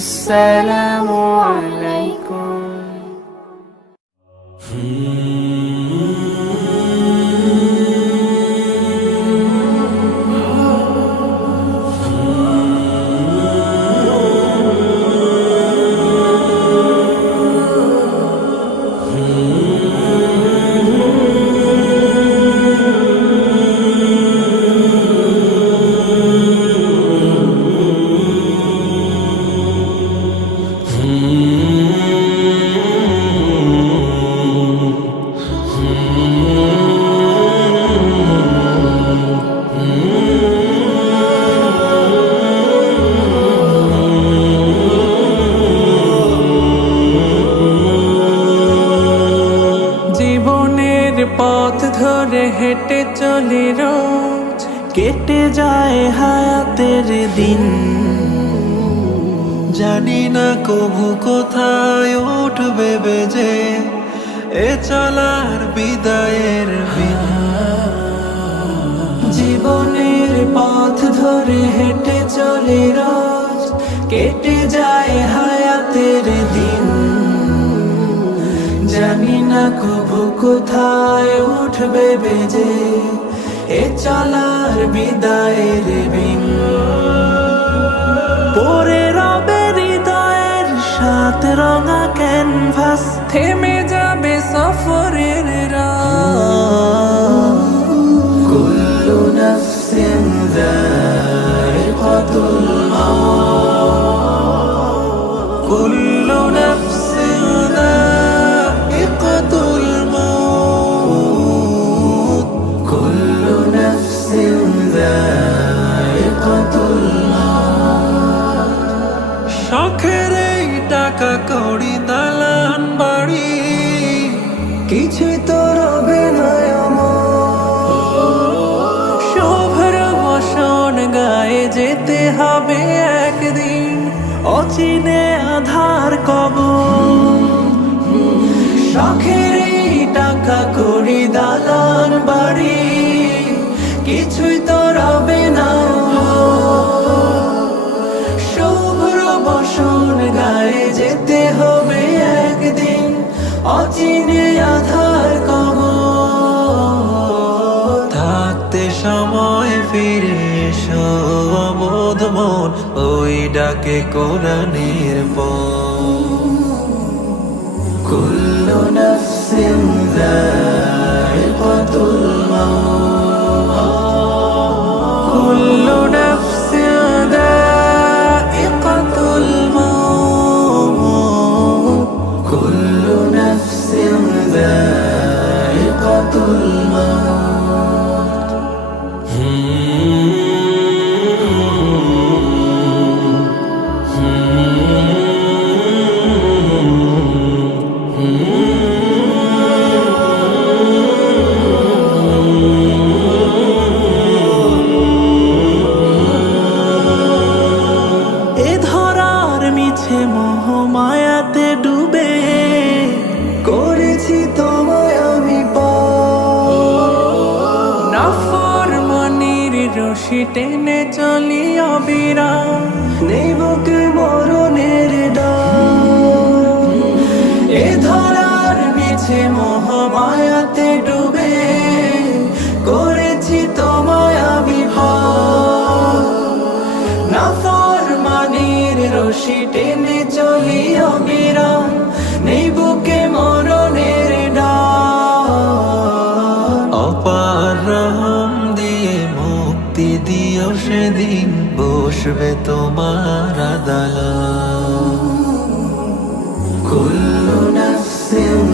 আসসালামু আলাইকুম। জীবনের পথ ধরে হেঁটে চলি রোজ, কেটে যায় হায়াতের দিন। জানি না কবু কোথায় উঠবে বেজে এ চলার বিদায়ের বিন। জীবনের পথ ধরে হেঁটে চলি রোজ, কেটে যায় হায়াতের দিন। জানি না কবু কোথায় উঠবে বেজে এ চলার বিদায়ের বিন। পরে রবে হৃদয়ের সাত রঙা ক্যানভাস, থেমে যাবে সফরের রাত। কুল্লু নাফসিন যায়িকাতুল মাউত, কুল্লু নাফসিন যায়িকাতুল মাউত, কুল্লু নাফসিন যায়িকাতুল মাউত। শখের এই টাকা কড়ি দালান বাড়ি কিছুই তো রবে না আমার। শুভ্র বসন গায়ে যেতে হবে একদিন, অচিনে আধার কবর। শখের এই টাকা কড়ি দালান বাড়ি কিছুই তো রবে না। শুভ্র বসন গায়ে যেতে হবে একদিন, অচিনে আধার কবর। থাকতে সময় ফিরে এসো অবোধ মন, ওই ডাকে কোরআনের পথ। কুল্লু নাফসিন যায়িকাতুল মাউত, কুল্লু নাফসিন যায়িকাতুল মাউত, কুল্লু নাফসিন যায়িকাতুল মাউত। এ ধরার মিছে মোহ মায়াতে ডুবে করেছি তোমায় আমি নাফরমানির রশি টেনে চলি অবিরাম, নেই বুকে মরণের ডাক। এ ধরার মিছে মোহ মায়াতে ডুবে করেছি তোমায় আমি নাফরমানির রশি টেনে চলি অবিরাম, নেই বুকে মরণের ডাক। অপার রহম দিয়ে মুক্তি দিও সেদিন, বসবে তোমার আদালত। কুল্লু নাফসিন